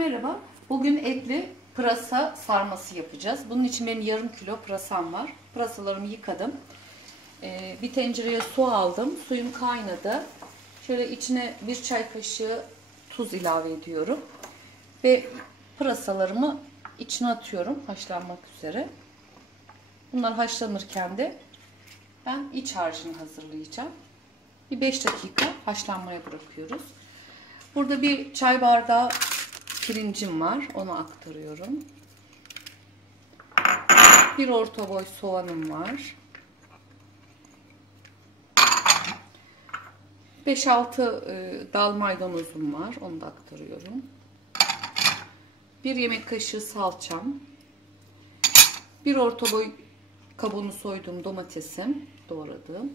Merhaba. Bugün etli pırasa sarması yapacağız. Bunun için benim yarım kilo pırasam var. Pırasalarımı yıkadım. Ee, bir tencereye su aldım. Suyum kaynadı. Şöyle içine bir çay kaşığı tuz ilave ediyorum. Ve pırasalarımı içine atıyorum haşlanmak üzere. Bunlar haşlanırken de ben iç harcını hazırlayacağım. Bir 5 dakika haşlanmaya bırakıyoruz. Burada bir çay bardağı pirincim var. Onu aktarıyorum. Bir orta boy soğanım var. 5-6 e, dal maydanozum var. Onu da aktarıyorum. Bir yemek kaşığı salçam. Bir orta boy kabuğunu soyduğum domatesim. Doğradım.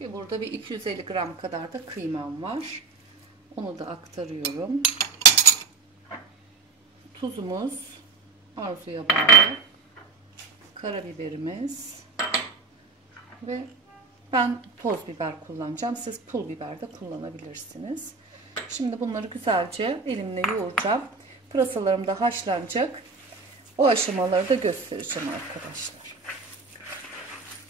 Bir burada bir 250 gram kadar da kıymam var. Onu da aktarıyorum. Tuzumuz arzuya bağlı. Karabiberimiz ve ben toz biber kullanacağım. Siz pul biber de kullanabilirsiniz. Şimdi bunları güzelce elimle yoğuracağım. Pırasalarım da haşlanacak. O aşamaları da göstereceğim arkadaşlar.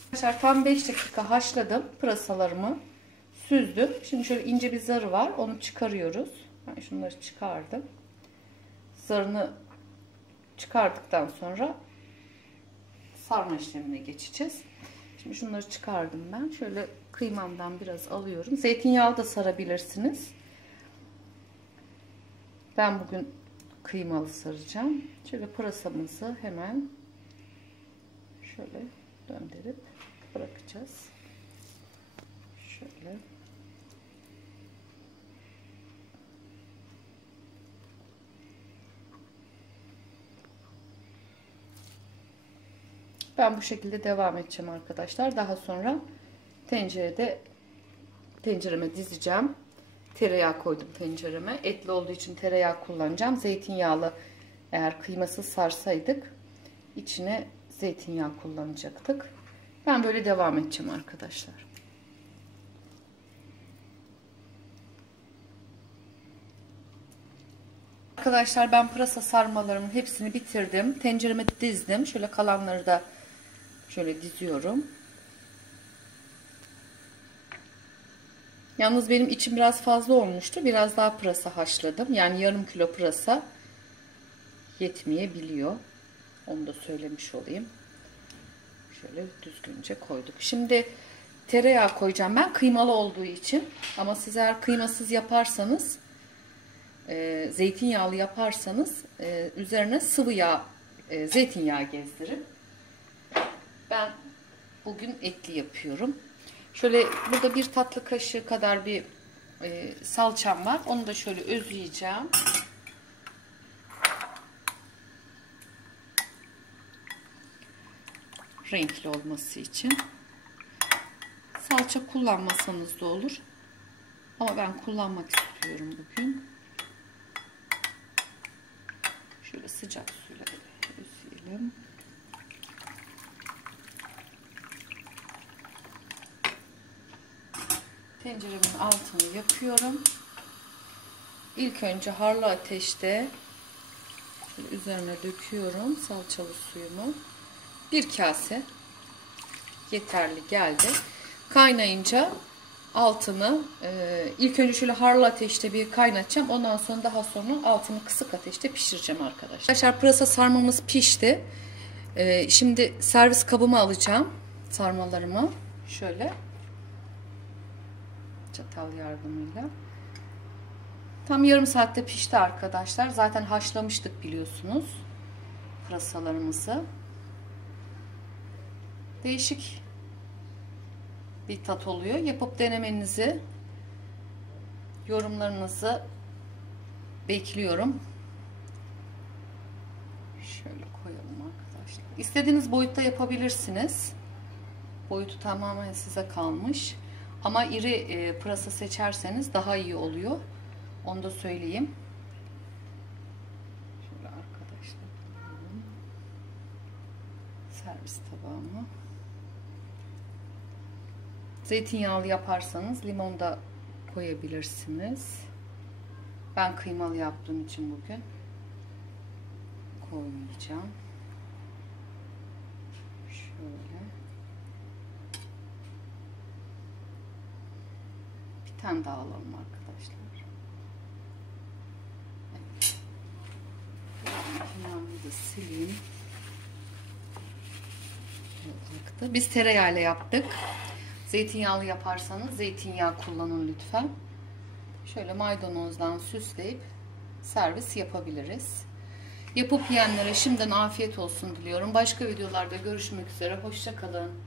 Arkadaşlar tam 5 dakika haşladım pırasalarımı. Süzdüm. Şimdi şöyle ince bir zarı var. Onu çıkarıyoruz. Ben şunları çıkardım. Zarını çıkardıktan sonra sarma işlemine geçeceğiz. Şimdi şunları çıkardım ben. Şöyle kıymamdan biraz alıyorum. Zeytinyağı da sarabilirsiniz. Ben bugün kıymalı saracağım. Şöyle pırasamızı hemen şöyle döndürüp bırakacağız. Şöyle. Ben bu şekilde devam edeceğim arkadaşlar. Daha sonra tencerede tencereme dizeceğim. Tereyağı koydum tencereme. Etli olduğu için tereyağı kullanacağım. Zeytinyağlı eğer kıymasız sarsaydık içine zeytinyağı kullanacaktık. Ben böyle devam edeceğim arkadaşlar. Arkadaşlar ben pırasa sarmalarımın hepsini bitirdim. Tencereme dizdim. Şöyle kalanları da şöyle diziyorum. Yalnız benim içim biraz fazla olmuştu. Biraz daha pırasa haşladım. Yani yarım kilo pırasa yetmeyebiliyor. Onu da söylemiş olayım. Şöyle düzgünce koyduk. Şimdi tereyağı koyacağım ben kıymalı olduğu için. Ama siz eğer kıymasız yaparsanız e, zeytinyağlı yaparsanız e, üzerine sıvı yağ e, zeytinyağı gezdirin. Ben bugün etli yapıyorum. Şöyle burada bir tatlı kaşığı kadar bir e, salçam var. Onu da şöyle özleyeceğim. Renkli olması için. Salça kullanmasanız da olur. Ama ben kullanmak istiyorum bugün. Sıcak suyla özleyelim. Tenceremin altını yakıyorum. İlk önce harlı ateşte üzerine döküyorum salçalı suyumu. Bir kase yeterli geldi. Kaynayınca altını e, ilk önce şöyle harlı ateşte bir kaynatacağım. Ondan sonra daha sonra altını kısık ateşte pişireceğim arkadaşlar. Arkadaşlar pırasa sarmamız pişti. E, şimdi servis kabıma alacağım sarmalarımı. Şöyle çatal yardımıyla. Tam yarım saatte pişti arkadaşlar. Zaten haşlamıştık biliyorsunuz pırasalarımızı. Değişik bir tat oluyor. Yapıp denemenizi, yorumlarınızı bekliyorum. Şöyle koyalım arkadaşlar. İstediğiniz boyutta yapabilirsiniz. Boyutu tamamen size kalmış. Ama iri e, pırasa seçerseniz daha iyi oluyor. Onu da söyleyeyim. Şöyle arkadaşlar. Servis tabağıma. Zeytinyağlı yaparsanız limon da koyabilirsiniz. Ben kıymalı yaptığım için bugün koymayacağım. Şöyle. Bir tane daha alalım arkadaşlar. Evet. Kenarını da sileyim. Biz tereyağıyla yaptık. Zeytinyağlı yaparsanız zeytinyağı kullanın lütfen. Şöyle maydanozdan süsleyip servis yapabiliriz. Yapıp yiyenlere şimdiden afiyet olsun diliyorum. Başka videolarda görüşmek üzere. Hoşçakalın.